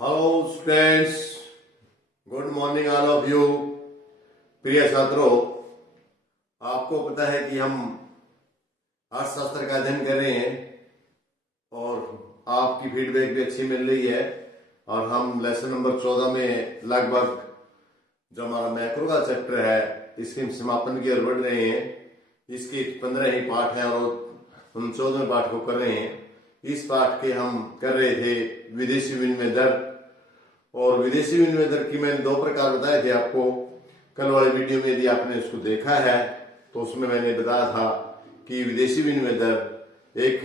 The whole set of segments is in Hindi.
Hello students, good morning all of you. प्रिय छात्रों, आपको पता है कि हम अर्थशास्त्र का अध्ययन कर रहे हैं और आपकी फीडबैक भी अच्छी मिल रही है। और हम लेसन नंबर 14 में लगभग जो हमारा मैक्रो का चैप्टर है इसके समापन की ओर बढ़ रहे हैं। इसके 15 ही पाठ हैं और हम 14वें पाठ को कर रहे हैं। इस पाठ के हम कर रहे थे विदेशी विनिमय दर, और विदेशी विनिमय दर की मैंने 2 प्रकार बताए थे आपको। कल वाले वीडियो में यदि आपने उसको देखा है तो उसमें मैंने बताया था कि विदेशी विनिमय दर एक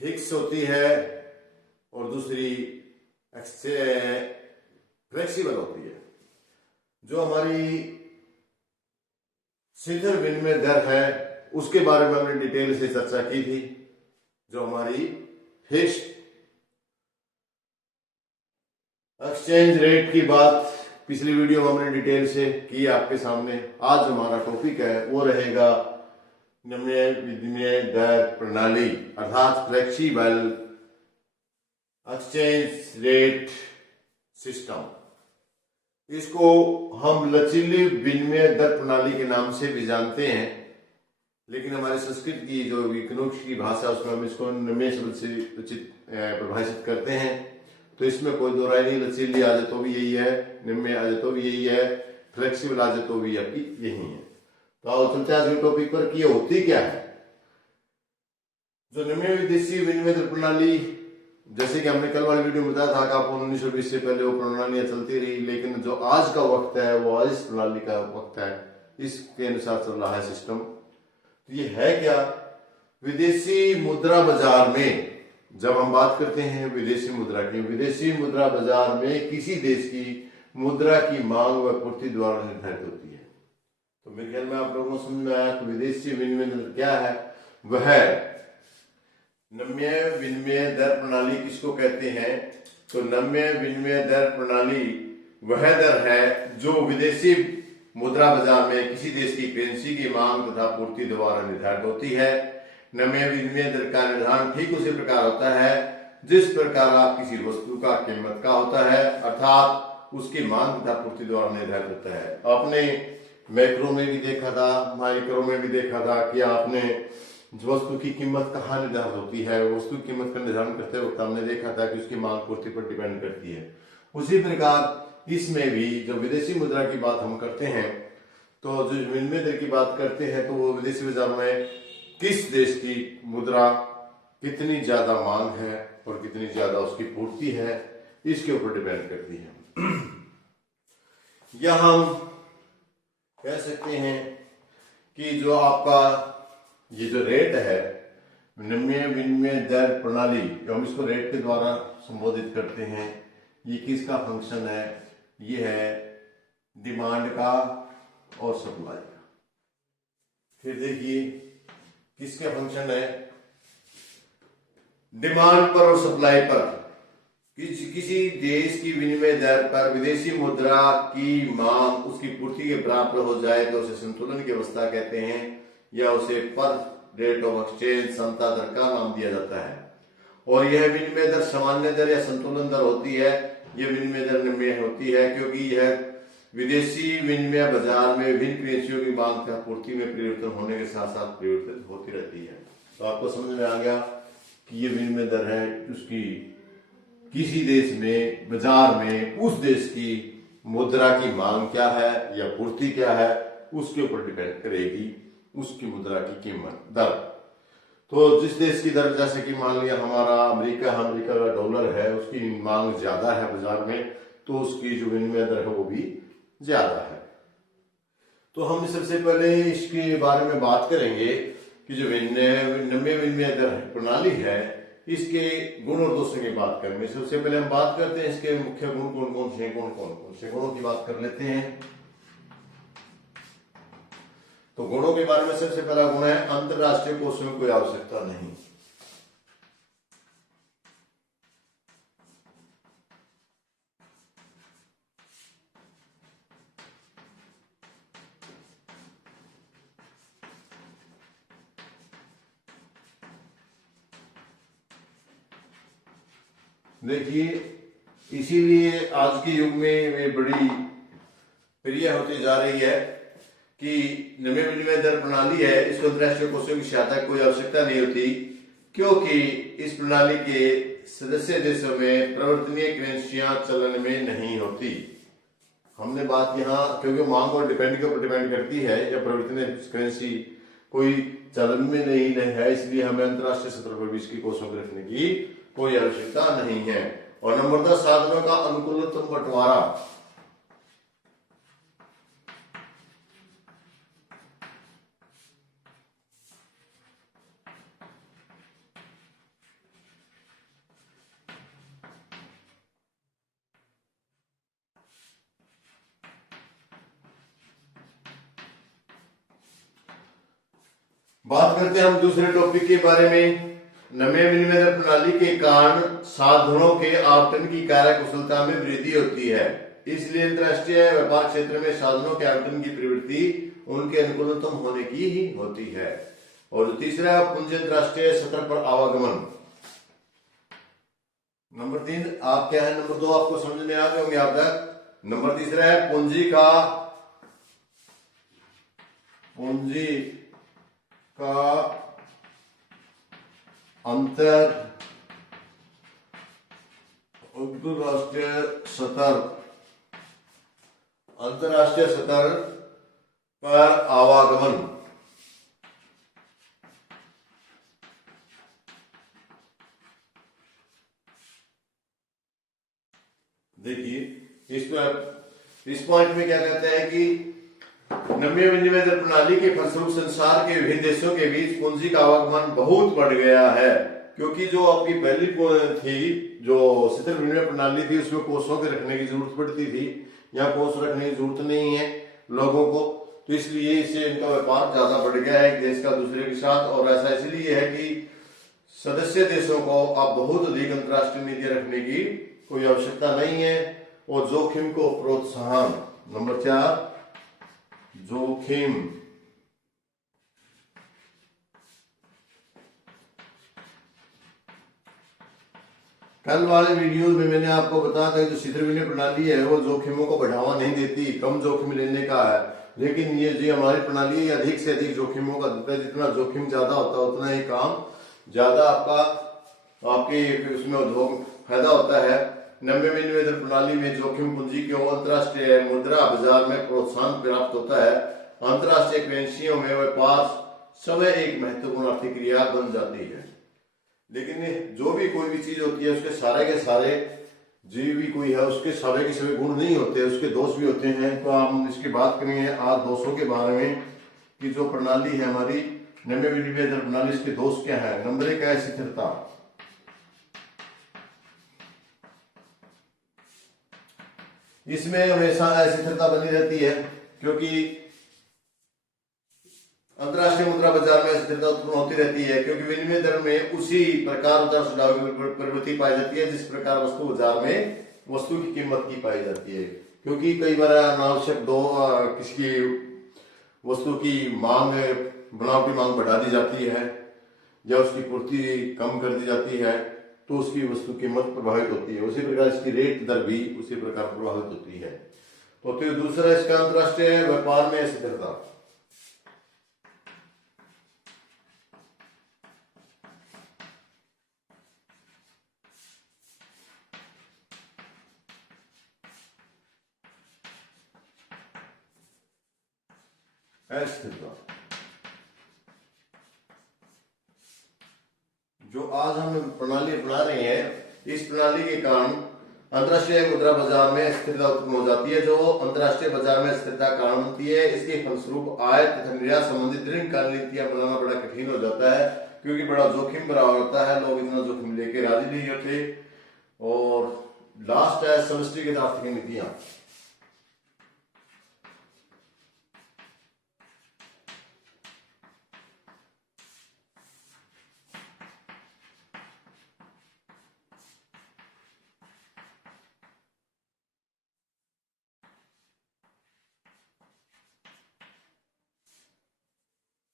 फिक्स होती है और दूसरी फ्लेक्सिबल होती है। जो हमारी शिथिल विनिमय दर है उसके बारे में हमने डिटेल से चर्चा की थी। जो हमारी फिक्स्ड एक्सचेंज रेट की बात पिछली वीडियो में हमने डिटेल से की आपके सामने। आज हमारा टॉपिक है वो रहेगा निम्न विनिमय दर प्रणाली अर्थात फ्लेक्सिबल एक्सचेंज रेट सिस्टम। इसको हम लचीली विनिमय दर प्रणाली के नाम से भी जानते हैं, लेकिन हमारे संस्कृत की जो इकोनॉमिक्स की भाषा उसमें हम इसको निम्न शब्द से उचित परिभाषित करते हैं। तो इसमें कोई दो राय नहीं, लचीली आ जाए तो भी यही है, निम्न आ जाए तो भी यही है, फ्लेक्सिबल आ जाए तो भी आपकी यही है। तो आओ चलते हैं आज के टॉपिक पर कि ये होती क्या है। जो निम्न विदेशी विनिमय दर प्रणाली, जैसे कि हमने कल वाली वीडियो में बताया था कि आप 1920 से पहले वो प्रणालियां चलती रही, लेकिन जो आज का वक्त है वो आज इस प्रणाली का वक्त है, इसके अनुसार चल रहा है सिस्टम। तो ये है क्या? विदेशी मुद्रा बाजार में जब हम बात करते हैं विदेशी मुद्रा की, विदेशी मुद्रा बाजार में किसी देश की मुद्रा की मांग व पूर्ति द्वारा निर्धारित होती है। तो मेरे ख्याल में आप लोगों को समझ में आया कि विदेशी विनिमय दर क्या है। वह नम्य विनिमय दर प्रणाली किसको कहते हैं? तो नम्य विनिमय दर प्रणाली वह दर है जो विदेशी मुद्रा बाजार में किसी देश की करेंसी की मांग तथा पूर्ति द्वारा निर्धारित होती है। नम्य विनिमय दर का निर्धारण ठीक उसी प्रकार होता है जिस प्रकार आप किसी वस्तु का कीमत का होता है, अर्थात उसकी मांग तथा पूर्ति द्वारा निर्धारित होता है। आपने मैक्रो में भी देखा था, माइक्रो में भी देखा था कि आपने वस्तु की कीमत कहाँ निर्धारित होती है। वस्तु की कीमत का निर्धारण करते वक्त हमने देखा था कि उसकी मांग पूर्ति पर डिपेंड करती है। उसी प्रकार इसमें भी जब विदेशी मुद्रा की बात हम करते हैं तो जो विनिमय दर की बात करते हैं तो वो विदेशी बाजार में किस देश की मुद्रा कितनी ज्यादा मांग है और कितनी ज्यादा उसकी पूर्ति है, इसके ऊपर डिपेंड करती है। या हम कह सकते हैं कि जो आपका ये जो रेट है निम्न विनिमय दर प्रणाली, जो हम इसको रेट के द्वारा संबोधित करते हैं, ये किसका फंक्शन है? ये है डिमांड का और सप्लाई का। फिर देखिए किसके फंक्शन है? डिमांड पर और सप्लाई पर। किसी देश की विनिमय दर पर विदेशी मुद्रा की मांग उसकी पूर्ति के बराबर हो जाए तो उसे संतुलन की अवस्था कहते हैं, या उसे पर रेट ऑफ एक्सचेंज समता दर का नाम दिया जाता है। और यह विनिमय दर सामान्य दर या संतुलन दर होती है। यह विनिमय दर निम्न होती है क्योंकि यह विदेशी विनिमय बाजार में विभिन्न करेंसियों की मांग तथा पूर्ति में परिवर्तन होने के साथ साथ परिवर्तित होती रहती है। तो आपको समझ में आ गया कि ये विनिमय दर है उसकी किसी देश में बाजार में उस देश की मुद्रा की मांग क्या है या पूर्ति क्या है, उसके ऊपर डिपेंड करेगी उसकी मुद्रा की कीमत दर। तो जिस देश की दर, जैसे कि मान लिया हमारा अमेरिका का डॉलर है, उसकी मांग ज्यादा है बाजार में, तो उसकी जो विनिमय दर है वो भी ज्यादा है। तो हम सबसे पहले इसके बारे में बात करेंगे कि जो नम्य विनिमय दर प्रणाली है इसके गुण और दोषों की बात करेंगे। सबसे पहले हम बात करते हैं इसके मुख्य गुण कौन कौन से गुणों की बात कर लेते हैं। तो गुणों के बारे में सबसे पहला गुण है अंतरराष्ट्रीय कोषों की कोई आवश्यकता नहीं। देखिए, इसीलिए आज के युग में वे बड़ी प्रिय होती जा रही है कि नम्य विनिमय दर प्रणाली है, इसको अंतरराष्ट्रीय कोषों की सहायता की कोई आवश्यकता नहीं होती, क्योंकि इस प्रणाली के सदस्य देशों में परिवर्तनीय करेंसियां चलन में नहीं होती। हमने बात यहाँ, क्योंकि मांग और डिपेंड के ऊपर डिपेंड करती है, या परिवर्तनीय करेंसी कोई चलन में नहीं है, इसलिए हमें अंतरराष्ट्रीय स्तर पर भी इसकी कोषों को रखने की कोई आवश्यकता नहीं है। और नंबर 10, साधनों का अनुकूलतम बंटवारा। बात करते हैं हम दूसरे टॉपिक के बारे में। नम्य विनिमय दर प्रणाली के कारण साधनों के आवंटन की कार्यकुशलता में वृद्धि होती है, इसलिए अंतरराष्ट्रीय व्यापार क्षेत्र में साधनों के आवंटन की प्रवृत्ति उनके अनुकूलतम होने की ही होती है। और जो तीसरा है, पूंजी अंतरराष्ट्रीय स्तर पर आवागमन। नंबर 3 आप क्या है, नंबर 2 आपको समझ में आ गए होंगे आप तक। नंबर तीसरा है पूंजी का अंतरराष्ट्रीय स्तर पर आवागमन। देखिए, इस पॉइंट में क्या कहते हैं कि नम्य विनिमय दर प्रणाली के फलस्वरूप संसार के विभिन्न देशों के बीच पूंजी का आवागमन बहुत बढ़ गया है, क्योंकि जो आपकी पहली थी, जो शीतल विनिमय प्रणाली थी, उसमें कोषों के रखने की जरूरत पड़ती थी, यहाँ कोष रखने की जरूरत नहीं है लोगों को, तो इसलिए इससे इनका व्यापार ज्यादा बढ़ गया है एक देश का दूसरे के साथ। और ऐसा इसलिए है कि सदस्य देशों को अब बहुत अधिक अंतरराष्ट्रीय नीतियां रखने की कोई आवश्यकता नहीं है। और जोखिम को प्रोत्साहन। नंबर 4, जोखिम। कल वाले वीडियो में मैंने आपको बताया था कि जो शीतल विनिमय प्रणाली है वो जोखिमों को बढ़ावा नहीं देती, कम जोखिम लेने का है। लेकिन ये जो हमारी प्रणाली है अधिक से अधिक जोखिमों का देता है, जितना जोखिम ज्यादा होता है उतना ही काम ज्यादा आपके उसमें उद्योग फायदा होता है। नम्य विनिमय दर प्रणाली में जोखिम पूंजी को अंतरराष्ट्रीय मुद्रा बाजार में प्रोत्साहन प्राप्त होता है। अंतरराष्ट्रीय करेंसियों में व्यापार स्वयं एक महत्वपूर्ण आर्थिक क्रिया बन जाती है। लेकिन जो भी कोई भी चीज होती है उसके सारे के सारे, जीव भी कोई है उसके सारे के सभी गुण नहीं होते, उसके दोष भी होते हैं। तो हम इसकी बात करेंगे आज दोषों के बारे में कि जो प्रणाली है हमारी नम्य विनिमय दर प्रणाली, इसके दोष क्या है। नंबर 1 है स्थिरता। इसमें हमेशा अस्थिरता बनी रहती है, क्योंकि अंतरराष्ट्रीय मुद्रा बाजार में अस्थिरता उत्पन्न होती रहती है, क्योंकि विनिमय दर में उसी प्रकार उतार चढ़ाव की प्रवृत्ति पाई जाती है जिस प्रकार वस्तु बाजार में वस्तु की कीमत की पाई जाती है। क्योंकि कई बार अनावश्यक किसी वस्तु की मांग, बनावटी मांग बढ़ा दी जाती है या उसकी पूर्ति कम कर दी जाती है, तो उसकी वस्तु कीमत प्रभावित होती है। उसी प्रकार इसकी रेट दर भी उसी प्रकार प्रभावित होती है। तो दूसरा इसका अंतरराष्ट्रीय व्यापार में स्थिरता। अस्थिरता जो आज हम प्रणाली अपना रहे हैं, इस प्रणाली के कारण अंतरराष्ट्रीय मुद्रा बाजार में स्थिरता उत्पन्न हो जाती है, जो अंतरराष्ट्रीय बाजार में स्थिरता कारण बनती है। इसके फलस्वरूप आयात तथा निर्यात संबंधित दीर्घकालीन नीतियां बनाना बड़ा कठिन हो जाता है, क्योंकि बड़ा जोखिम भरा होता है, लोग इतना जोखिम लेके राजी नहीं होते। और लास्ट है समष्टिगत आर्थिक नीतियां।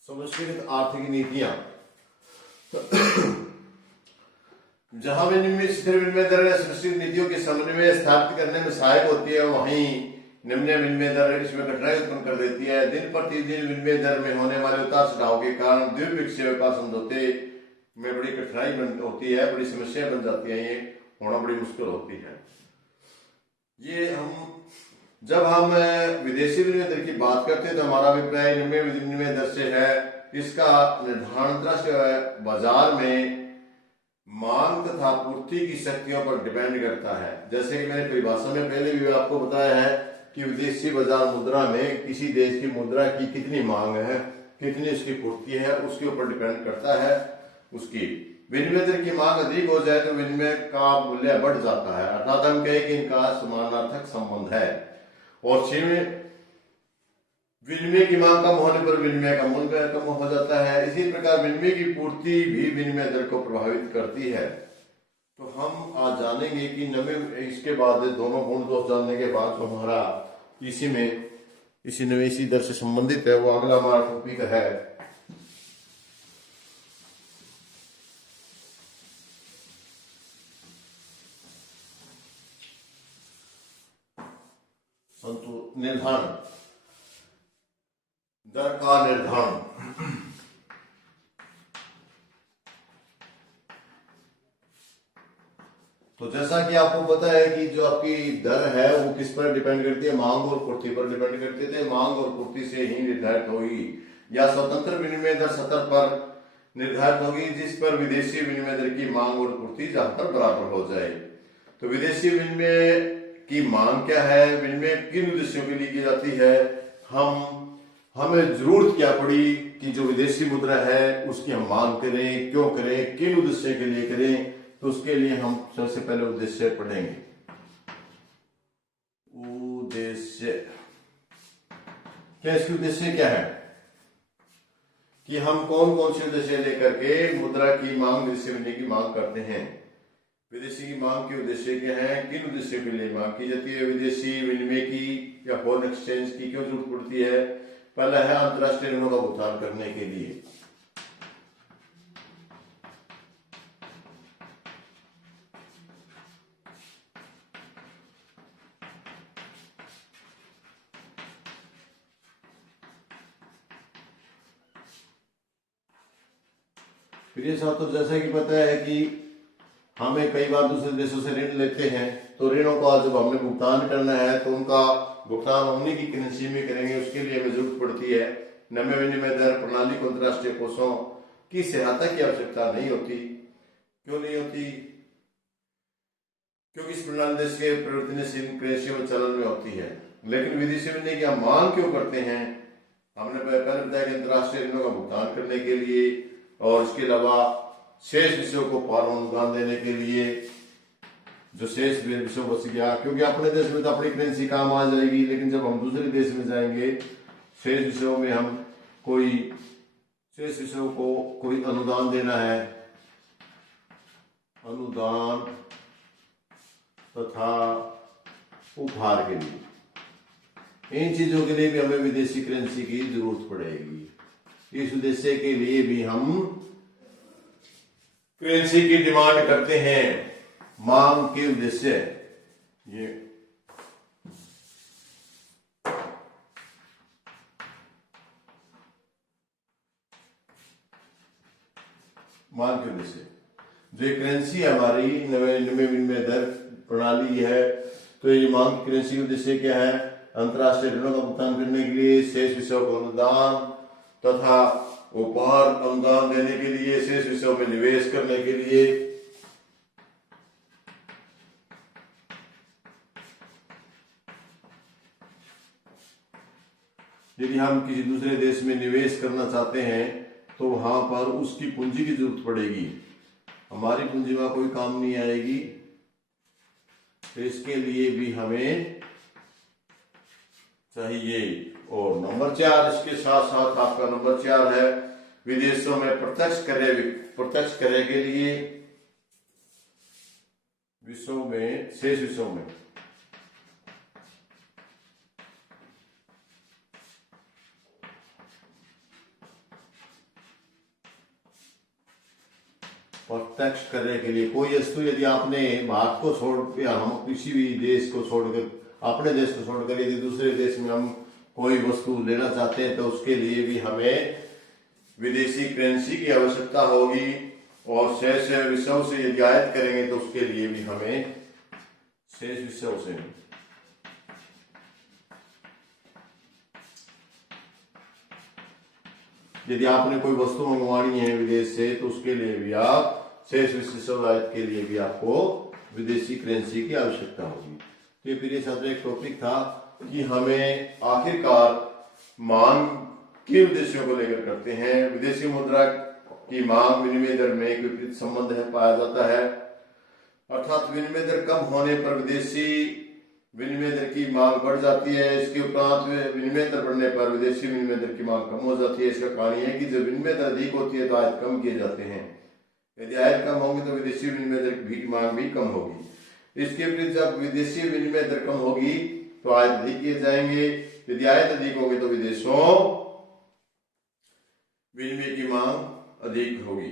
समष्टिगत आर्थिक नीतियां जहां विनिमय स्थिर विनिमय दर सुनिश्चित नीतियों के समन्वय स्थापित करने में सहायक होती है, वहीं निम्न विनिमय दर इसमें कठिनाई उत्पन्न कर देती है। दिन प्रतिदिन विनिमय दर में होने वाले उतार चढ़ाव के कारण द्विपक्षीय व्यापार समझौते में बड़ी कठिनाई होती है, बड़ी समस्या बन जाती है, ये होना बड़ी मुश्किल होती है। ये जब हम विदेशी विनिमय दर की बात करते हैं तो हमारा अभिप्राय निम्न विनिमय दर से है। इसका निर्धारण अंतरराष्ट्रीय बाजार में मांग तथा पूर्ति की शक्तियों पर डिपेंड करता है। जैसे कि मैंने परिभाषा में पहले भी आपको बताया है कि विदेशी बाजार मुद्रा में किसी देश की मुद्रा की कितनी मांग है, कितनी उसकी पूर्ति है, उसके ऊपर डिपेंड करता है उसकी। विनिमय दर की मांग अधिक हो जाए तो विनिमय का मूल्य बढ़ जाता है, अर्थात हम कहें कि इनका समानार्थक संबंध है। और विनिमय की मांग कम होने पर विनिमय का मूल्य कम हो जाता है। इसी प्रकार विनिमय की पूर्ति भी विनिमय दर को प्रभावित करती है। तो हम आज जानेंगे कि नवे इसके बाद दोनों गुण दोष जानने के बाद जो हमारा इसी नवेशी दर से संबंधित है, वो अगला हमारा टॉपिक है निर्धारण, दर का निर्धारण। तो जैसा कि आपको पता है कि जो आपकी दर है वो किस पर डिपेंड करती है, मांग और पूर्ति पर डिपेंड करती है। मांग और पूर्ति से ही निर्धारित होगी, या स्वतंत्र विनिमय दर सतह पर निर्धारित होगी जिस पर विदेशी विनिमय दर की मांग और पूर्ति जहां पर बराबर हो जाए। तो विदेशी विनिमय की मांग क्या है, विनिमय किन उद्देश्यों के लिए की जाती है, हमें जरूरत क्या पड़ी कि जो विदेशी मुद्रा है उसकी हम मांग करें, क्यों करें, किन उद्देश्य के लिए करें। तो उसके लिए हम सबसे पहले उद्देश्य पढ़ेंगे। उद्देश्य क्या, इसके उद्देश्य क्या है कि हम कौन कौन से उद्देश्य लेकर के मुद्रा की मांग, विदेशी विनिमय की मांग करते हैं। विदेशी की मांग के उद्देश्य क्या है, किन उद्देश्यों के लिए मांग की जाती है, विदेशी विनिमय की या फॉरेन एक्सचेंज की क्यों जरूरत पड़ती है। पहला है अंतरराष्ट्रीय ऋणों का भुगतान करने के लिए। प्रिय छात्रों, जैसा कि पता है कि हमें कई बार दूसरे देशों से ऋण लेते हैं, तो ऋणों का जब हमें भुगतान करना है तो उनका भुगतान हमने की करेंसी में करेंगे, उसके लिए हमें जरूरत पड़ती है नम्य विनिमय दर प्रणाली को अंतरराष्ट्रीय कोषों की सहायता की आवश्यकता नहीं होती। क्यों नहीं होती? क्योंकि इस प्रणाली देश के परिवर्तनशील करेंसी में चलन में होती है। लेकिन विदेशी विनिमय की हम मांग क्यों करते हैं? हमने पहले बताया कि अंतरराष्ट्रीय ऋणों का भुगतान करने के लिए और इसके अलावा शेष विषयों को पालन अनुदान देने के लिए। जो शेष विषय बच गया, क्योंकि अपने देश में तो अपनी करेंसी काम आ जाएगी, लेकिन जब हम दूसरे देश में जाएंगे शेष विषयों में हम शेष विषयों को कोई अनुदान देना है, अनुदान तथा उपहार के लिए, इन चीजों के लिए भी हमें विदेशी करेंसी की जरूरत पड़ेगी। इस उद्देश्य के लिए भी हम करेंसी की डिमांड करते हैं, मांग के उद्देश्य। ये मांग के उद्देश्य, जो करेंसी हमारी नवे विनिमय दर प्रणाली है, तो ये मांग की करेंसी के उद्देश्य क्या है? अंतरराष्ट्रीय ऋणों का भुगतान करने के लिए, शेष विषयों को अनुदान तथा उपहार अनुदान देने के लिए, शेष विषयों में निवेश करने के लिए। यदि हम किसी दूसरे देश में निवेश करना चाहते हैं तो वहां पर उसकी पूंजी की जरूरत पड़ेगी, हमारी पूंजी में कोई काम नहीं आएगी। तो इसके लिए भी हमें चाहिए। और नंबर 4, इसके साथ साथ आपका नंबर 4 है विदेशों में प्रत्यक्ष क्रय के लिए, विषयों में, शेष विषयों में प्रत्यक्ष करने के लिए कोई वस्तु यदि आपने भारत को छोड़ या हम किसी भी देश को छोड़कर अपने देश को छोड़कर यदि दूसरे देश में हम कोई वस्तु लेना चाहते हैं तो उसके लिए भी हमें विदेशी करेंसी की आवश्यकता होगी और शेष विषयों से यदि आयात करेंगे तो उसके लिए भी हमें शेष विषयों से यदि आपने कोई वस्तु मंगवानी है विदेश से तो उसके लिए भी आप शेष विषयों आयात के लिए भी आपको विदेशी करेंसी की आवश्यकता होगी। तो ये प्रिय छात्र एक टॉपिक था कि हमें आखिरकार मांग किन उद्देश्यों को लेकर करते हैं। विदेशी मुद्रा की मांग विनिमय दर में एक विपरीत संबंध है पाया जाता है, अर्थात विनिमय दर कम होने पर विदेशी विनिमय दर की मांग बढ़ जाती है। इसके उपरांत विनिमय दर बढ़ने पर विदेशी विनिमय दर की मांग कम हो जाती है। इसका कारण यह है कि जब विनिमय दर अधिक होती है तो आयात कम किए जाते हैं, यदि आयात कम होंगे तो विदेशी विनिमय दर की मांग भी कम होगी। इसके विपरीत जब विदेशी विनिमय दर कम होगी तो आयात अधिक किए जाएंगे, यदि आयात अधिक होगी तो विदेशों विनिमय की मांग अधिक होगी।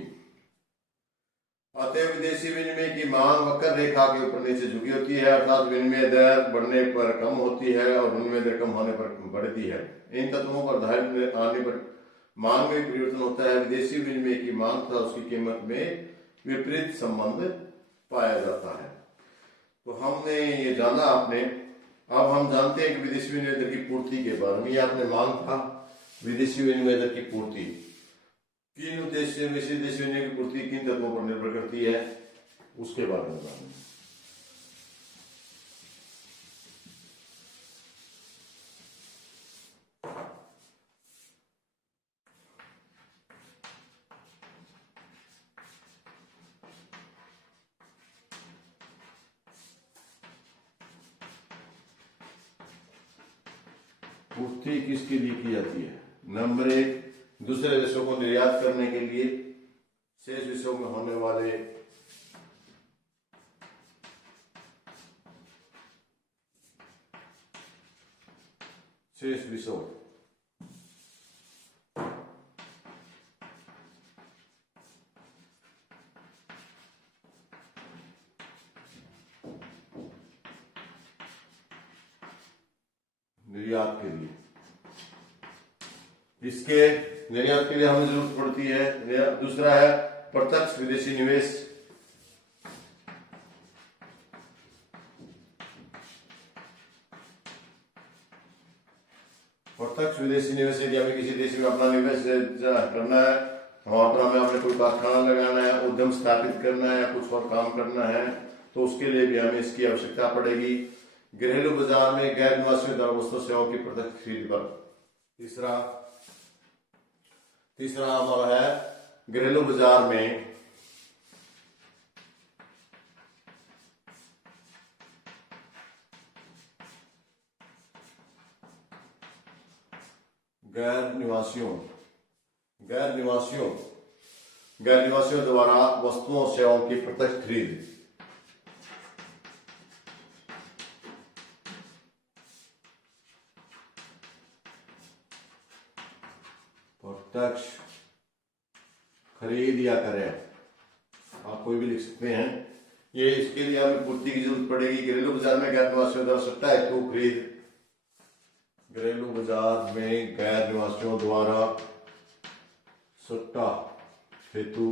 अतः विदेशी विनिमय की मांग वक्र रेखा के ऊपर नीचे झुकी होती है, अर्थात विनिमय दर बढ़ने पर कम होती है और विनिमय दर कम होने पर बढ़ती है। इन तत्वों पर ध्यान आने पर मांग में परिवर्तन होता है। विदेशी विनिमय की मांग तथा उसकी कीमत में विपरीत संबंध पाया जाता है। तो हमने ये जाना आपने। अब हम जानते हैं कि विदेशी विनिमय दर की पूर्ति के बारे में। आपने मांग था विदेशी विनिमय दर की पूर्ति किन उद्देश्य विदेशी विनिमय की पूर्ति किन तत्वों पर निर्भर करती है उसके बारे में जानेंगे। पूर्ति किसके लिए की जाती है? नंबर एक, दूसरे देशों को निर्यात करने के लिए शेष विषयों में होने वाले शेष विषयों निर्यात के लिए, इसके निर्यात के लिए हमें जरूरत पड़ती है। दूसरा है प्रत्यक्ष विदेशी निवेश। प्रत्यक्ष विदेशी निवेश यदि हमें किसी देश में अपना निवेश करना है, वहां पर हमें अपने कोई कारखाना लगाना है, उद्यम स्थापित करना है या कुछ और काम करना है तो उसके लिए भी हमें इसकी आवश्यकता पड़ेगी। घरेलू बाजार में गैर निवासियों द्वारा वस्तु सेवाओं की प्रत्यक्ष खरीद पर। तीसरा हमारा है घरेलू बाजार में गैर निवासियों द्वारा वस्तुओं और सेवाओं की प्रत्यक्ष खरीद। प्रत्यक्ष खरीद या क्रय आप कोई भी लिख सकते हैं। ये इसके लिए हमें पूर्ति की जरूरत पड़ेगी। घरेलू बाजार में गैर निवासियों द्वारा सट्टा हेतु खरीद। घरेलू बाजार में गैर निवासियों द्वारा सट्टा हेतु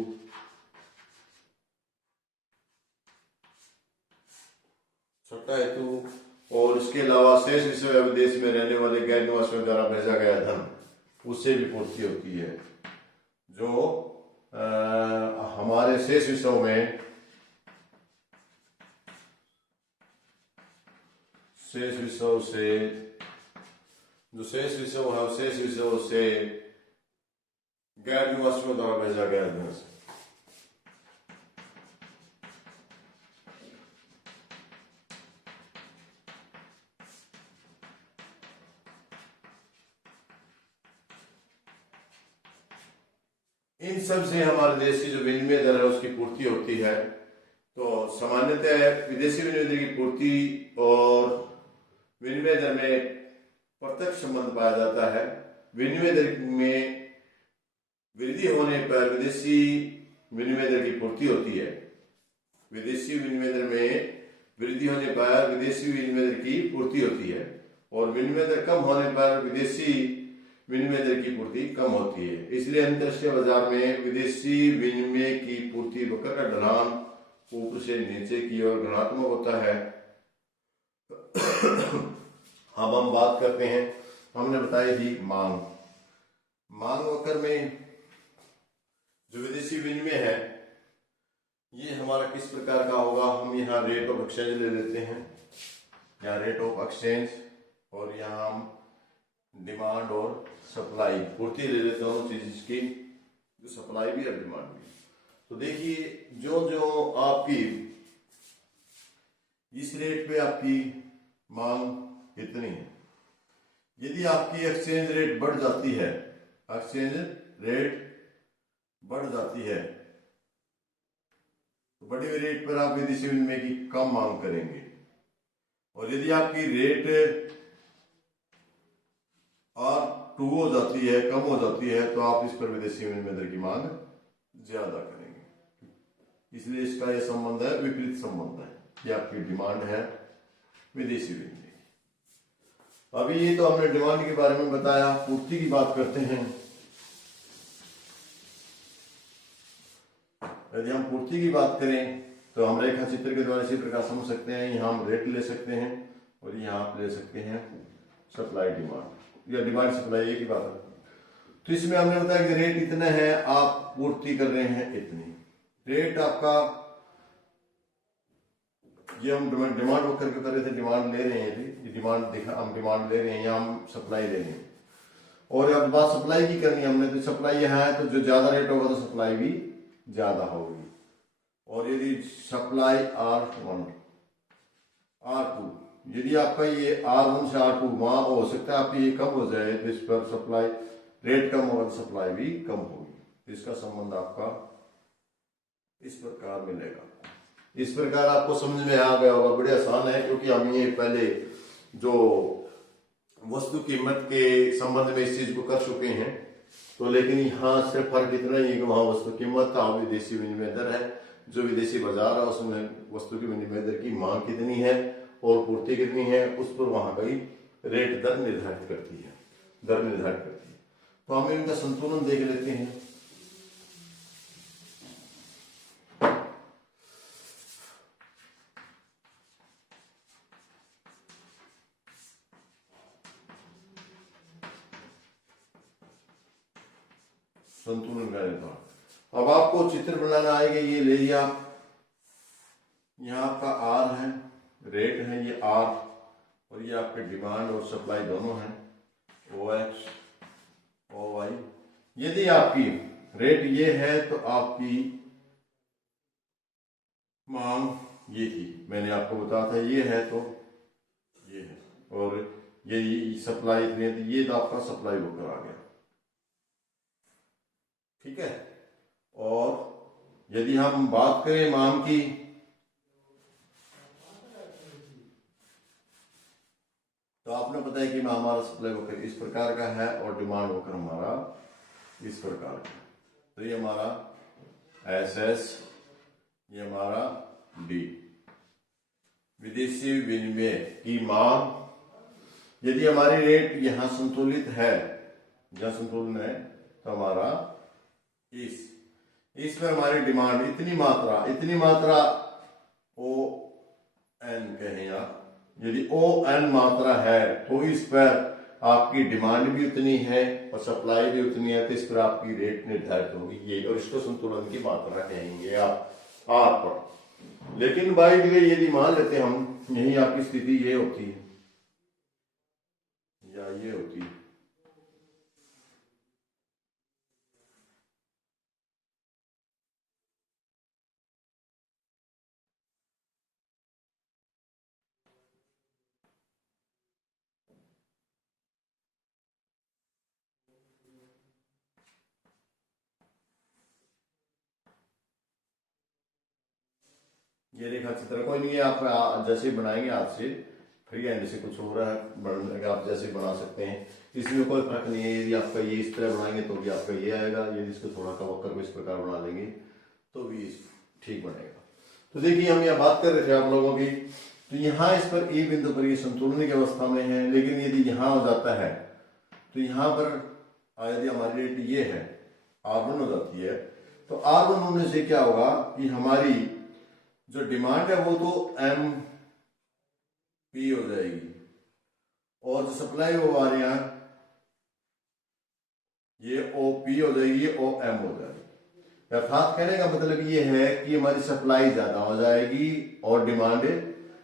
और इसके अलावा शेष विषय विदेश में रहने वाले गैर निवासियों द्वारा भेजा गया धन, उससे भी पूर्ति होती है। जो हमारे शेष विषयों में शेष विषयों से गैर निवासियों द्वारा भेजा गया धन। इन सब से हमारे देश की जो विनिमय दर है उसकी पूर्ति होती है। तो सामान्यतः विदेशी विनिमय दर की पूर्ति और विनिमय दर में प्रत्यक्ष संबंध पाया जाता है। विनिमय दर में वृद्धि होने पर विदेशी विनिमय दर की पूर्ति होती है। विदेशी विनिमय दर में वृद्धि होने पर विदेशी विनिमय दर की पूर्ति होती है और विनिमय दर कम होने पर विदेशी विनिमय दर की पूर्ति कम होती है। इसलिए अंतरराष्ट्रीय बाजार में विदेशी विनिमय की पूर्ति वक्र का ढलान ऊपर से नीचे की ओर ऋणात्मक होता है। अब हम बात करते हैं, हमने बताई थी मांग वक्र में जो विदेशी विनिमय है ये हमारा किस प्रकार का होगा। हम यहाँ रेट ऑफ एक्सचेंज ले लेते हैं, यहाँ रेट ऑफ एक्सचेंज, और यहाँ हम डिमांड और सप्लाई पूर्ति ले लेते हैं, चीज की जो सप्लाई भी और डिमांड भी। तो देखिए जो जो आपकी इस रेट पे आपकी मांग इतनी है, यदि आपकी एक्सचेंज रेट बढ़ जाती है, एक्सचेंज रेट बढ़ जाती है तो बढ़ी हुई रेट पर आप विदेशी विनिमय की कम मांग करेंगे, और यदि आपकी रेट R2 हो जाती है, कम हो जाती है, तो आप इस पर विदेशी विनिमय दर की मांग ज्यादा करेंगे। इसलिए इसका यह संबंध है, विपरीत संबंध है, कि आपकी डिमांड है विदेशी विनिमय। अभी ये तो हमने डिमांड के बारे में बताया, पूर्ति की बात करते हैं। यदि हम पूर्ति की बात करें तो हम रेखा चित्र के द्वारा इसी प्रकार समझ सकते हैं। यहाँ हम रेट ले सकते हैं और यहाँ आप ले सकते हैं सप्लाई डिमांड, या डिमांड सप्लाई एक ही बात है। तो इसमें हमने बताया कि रेट इतना है, आप पूर्ति कर रहे हैं इतनी। रेट आपका, ये हम डिमांड वक्र के कर रहे थे, डिमांड ले रहे हैं, डिमांड दिखा, हम डिमांड ले रहे हैं, यहाँ हम सप्लाई ले रहे हैं। और अब बात सप्लाई की करनी है हमने, तो सप्लाई यहाँ है, तो जो ज्यादा रेट होगा तो सप्लाई भी ज्यादा होगी। और यदि सप्लाई R1 R2, यदि आपका ये R1 से R2 वहां हो सकता है आपकी ये कम हो जाए, तो इस पर सप्लाई रेट कम होगा तो सप्लाई भी कम होगी। इसका संबंध आपका इस प्रकार मिलेगा। इस प्रकार आपको समझ में आ गया होगा, बड़े आसान है, क्योंकि हम ये पहले जो वस्तु कीमत के संबंध में इस चीज को कर चुके हैं। तो लेकिन यहाँ सिर्फ फर्क इतना ही है कि वहां वस्तु कीमत था, विदेशी विनिमय दर है। जो विदेशी बाजार है उसमें वस्तु की विनिमय दर की मांग कितनी है और पूर्ति कितनी है, उस पर वहां का रेट दर निर्धारित करती है, दर निर्धारित करती है। तो हम इनका संतुलन देख लेते हैं। संतुलन का निर्धारण, अब आपको चित्र बनाना आएगा। ये ले लिया, यहाँ आपका R है, रेट है ये R, और ये आपके डिमांड और सप्लाई दोनों हैं, OX OY। यदि आपकी रेट ये है तो आपकी मांग ये थी, मैंने आपको बताया था ये है तो ये है, और ये सप्लाई इतनी है, तो ये तो आपका सप्लाई वक्र आ गया, ठीक है। और यदि हम बात करें मांग की, तो आपने पता है कि हमारा सप्लाई वक्र इस प्रकार का है और डिमांड वक्र हमारा इस प्रकार का। तो ये हमारा SS, ये हमारा D, विदेशी विनिमय की मांग। यदि हमारी रेट यहां संतुलित है, यहां संतुलन है, तो हमारा इस पर हमारी डिमांड इतनी मात्रा ON कहें आप, यदि ON मात्रा है तो इस पर आपकी डिमांड भी उतनी है और सप्लाई भी उतनी है, तो इस पर आपकी रेट निर्धारित होगी ये, और इसको संतुलन की मात्रा कहेंगे आप R पर। लेकिन बाई द वे यदि मान लेते हम यही आपकी स्थिति ये होती है या ये होती है, ये रेखा चित्र कोई नहीं है, आप जैसे बनाएंगे हाथ से, फ्री हैंड से कुछ हो रहा है, आप जैसे बना सकते हैं, इसमें कोई फर्क नहीं है। यदि आपका ये इस तरह बनाएंगे तो भी आपका ये आएगा, यदि इसको थोड़ा सा वक्र को इस प्रकार बना लेंगे तो भी ठीक बनेगा। तो देखिए हम यहाँ बात कर रहे थे आप लोगों की, तो यहाँ इस पर ए बिंदु पर ये संतुलन की अवस्था में है, लेकिन यदि यहाँ हो जाता है तो यहाँ पर यदि हमारी रेट ये है R1 हो जाती है, तो R1 होने से क्या होगा कि हमारी जो डिमांड है वो तो एम पी हो जाएगी, और जो सप्लाई वो हमारे यहाँ ये ओ पी हो जाएगी, ये ओ एम हो जाएगी। अर्थात कहने का मतलब ये है कि हमारी सप्लाई ज्यादा हो जाएगी और डिमांड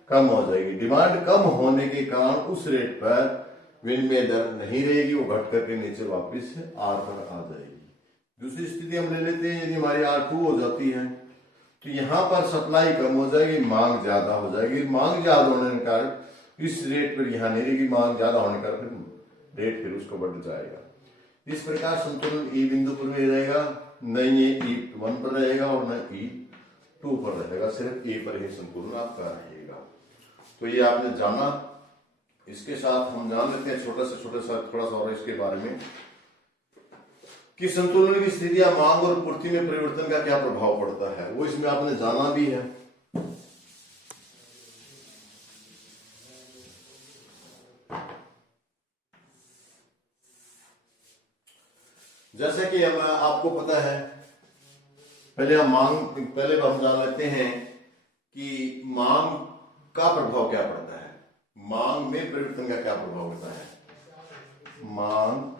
कम हो जाएगी। डिमांड कम होने के कारण उस रेट पर विनिमय दर नहीं रहेगी, वो घट करके नीचे वापस आर पर आ जाएगी। दूसरी स्थिति हम ले लेते हैं, यदि हमारी R2 हो जाती है तो यहाँ पर सप्लाई कम हो जाएगी, मांग ज्यादा हो जाएगी। मांग ज्यादा होने के कारण इस रेट पर यहाँ नहीं रहेगी, मांग ज्यादा होने का फिर रेट फिर उसको बढ़ जाएगा। इस प्रकार संतुलन ई बिंदु पर भी रहेगा, न ये E1 पर रहेगा और न E2 पर रहेगा, सिर्फ ए पर ही संतुलन आपका रहेगा। तो ये आपने जाना। इसके साथ हम जान लेते हैं छोटा सा थोड़ा सा और इसके बारे में कि संतुलन की स्थितियां मांग और पूर्ति में परिवर्तन का क्या प्रभाव पड़ता है, वो इसमें आपने जाना भी है। जैसे कि हम आपको पता है, पहले हम जान लेते हैं कि मांग का प्रभाव क्या पड़ता है, मांग में परिवर्तन का क्या प्रभाव होता है। मांग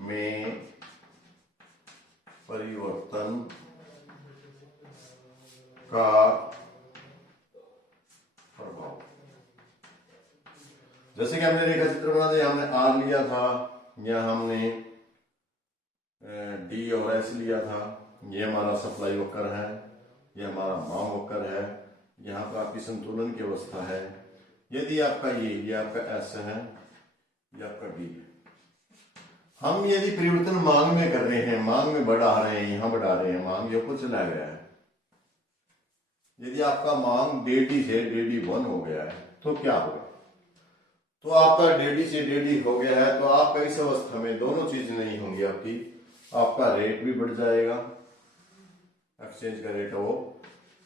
में परिवर्तन का प्रभाव, जैसे कि हमने रेखा चित्र बना दिया, हमने आर लिया था या हमने डी और एस लिया था, ये हमारा सप्लाई वक्र है, ये हमारा मांग वक्र है, यहाँ पर आपकी संतुलन की अवस्था है। यदि आपका ये आपका एस है, ये आपका डी है। हम यदि परिवर्तन मांग में कर रहे हैं, मांग में बढ़ा रहे हैं, यहाँ बढ़ा रहे हैं, मांग ये कुछ चला गया है। यदि आपका मांग डेडी से डेडी 1 हो गया है तो क्या होगा, तो आपका डेडी से डेडी हो गया है, तो आपका इस अवस्था में दोनों चीज नहीं होंगी आपका रेट भी बढ़ जाएगा, एक्सचेंज का रेट वो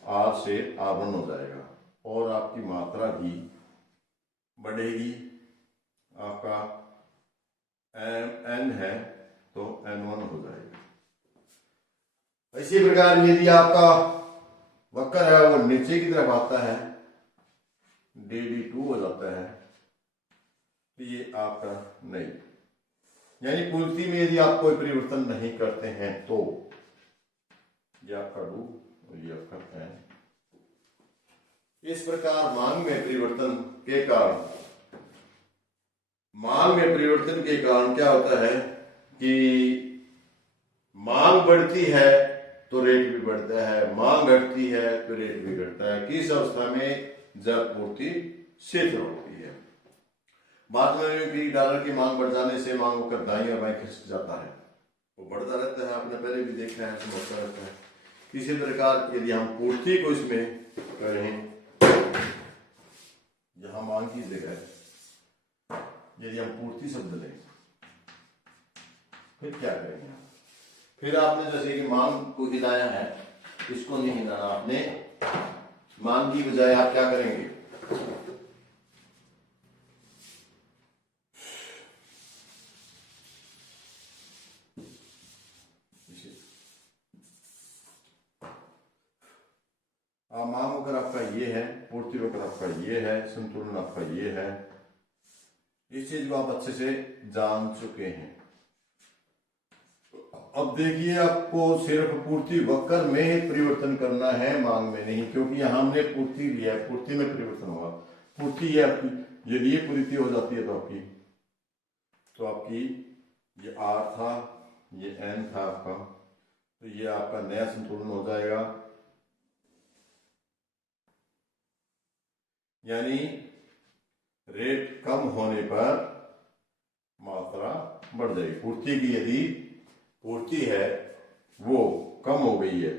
R से R1 हो जाएगा, और आपकी मात्रा भी बढ़ेगी। आपका N है तो N1 हो जाएगा। इसी प्रकार यदि आपका वक्र है वो नीचे की तरफ आता है, DD2 हो जाता है, तो ये आपका नहीं, यानी पूर्ति में यदि आप कोई परिवर्तन नहीं करते हैं तो ये आपका डू और ये आपका है। इस प्रकार मांग में परिवर्तन के कारण क्या होता है कि मांग बढ़ती है तो रेट भी बढ़ता है, मांग घटती है तो रेट भी घटता है। किस अवस्था में, जब पूर्ति शिथिल होती है। बाद में डॉलर की मांग बढ़ जाने से मांग होकर दाईं और बाईं खिसक जाता है, वो बढ़ता रहता है, आपने पहले भी देखा है, समझता रहता है। इसी प्रकार यदि हम पूर्ति को इसमें करें, जहां मांग की जगह यदि हम पूर्ति शब्द लें, फिर क्या करेंगे, फिर आपने जैसे कि मांग को हिलाया है, इसको नहीं हिलाना आपने, मांग की बजाय आप क्या करेंगे, मांग अगर आपका ये है, पूर्ति अगर आपका ये है, संतुलन आपका ये है, इस चीज को आप अच्छे से जान चुके हैं। अब देखिए, आपको सिर्फ पूर्ति वक्र में परिवर्तन करना है, मांग में नहीं, क्योंकि यहां हमने पूर्ति लिया है, पूर्ति में परिवर्तन होगा। पूर्ति ये आपकी, यदि ये पूर्ति हो जाती है तो आपकी ये R था, ये N था आपका, तो ये आपका नया संतुलन हो जाएगा, यानी रेट कम होने पर मात्रा बढ़ जाएगी। पूर्ति की यदि पूर्ति है वो कम हो गई है,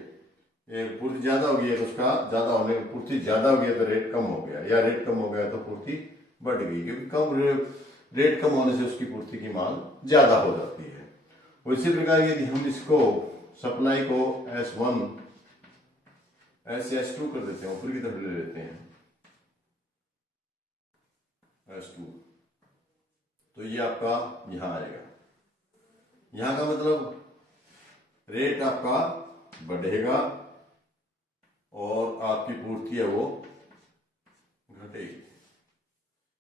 पूर्ति ज्यादा हो गई है तो उसका ज्यादा होने, पूर्ति ज्यादा हो गया तो रेट कम हो गया, या रेट कम हो गया तो पूर्ति बढ़ गई, क्योंकि रेट कम होने से उसकी पूर्ति की मांग ज्यादा हो जाती है। और इसी प्रकार यदि हम इसको सप्लाई को S1 ऐसे S2 कर देते हैं, ऊपर की तरफ ले लेते हैं S2, तो ये आपका यहां आएगा। यहां का मतलब रेट आपका बढ़ेगा और आपकी पूर्ति है वो घटेगी।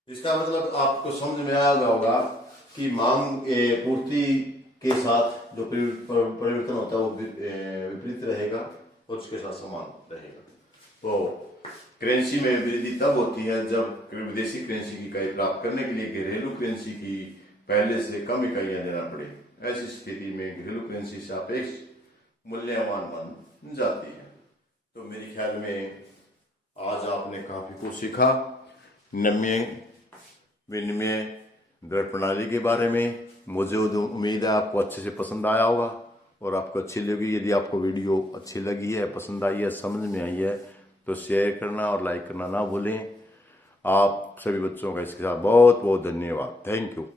इसका मतलब आपको समझ में आ गया होगा कि मांग पूर्ति के साथ जो परिवर्तन होता है वो विपरीत रहेगा और उसके साथ समान रहेगा। तो करेंसी में वृद्धि तब होती है जब विदेशी करेंसी की इकाई प्राप्त करने के लिए घरेलू करेंसी की पहले से कम इकाइयां देना पड़े। ऐसी स्थिति में घरेलू करेंसी सापेक्ष मूल्यवान बन जाती है। तो मेरे ख्याल में आज आपने काफी कुछ सीखा नम्य विनिमय दर प्रणाली के बारे में। मुझे उम्मीद है आपको अच्छे से पसंद आया होगा और आपको अच्छी लगी। यदि आपको वीडियो अच्छी लगी है, पसंद आई है, समझ में आई है तो शेयर करना और लाइक करना ना भूलें। आप सभी बच्चों का इसके साथ बहुत बहुत धन्यवाद। Thank you.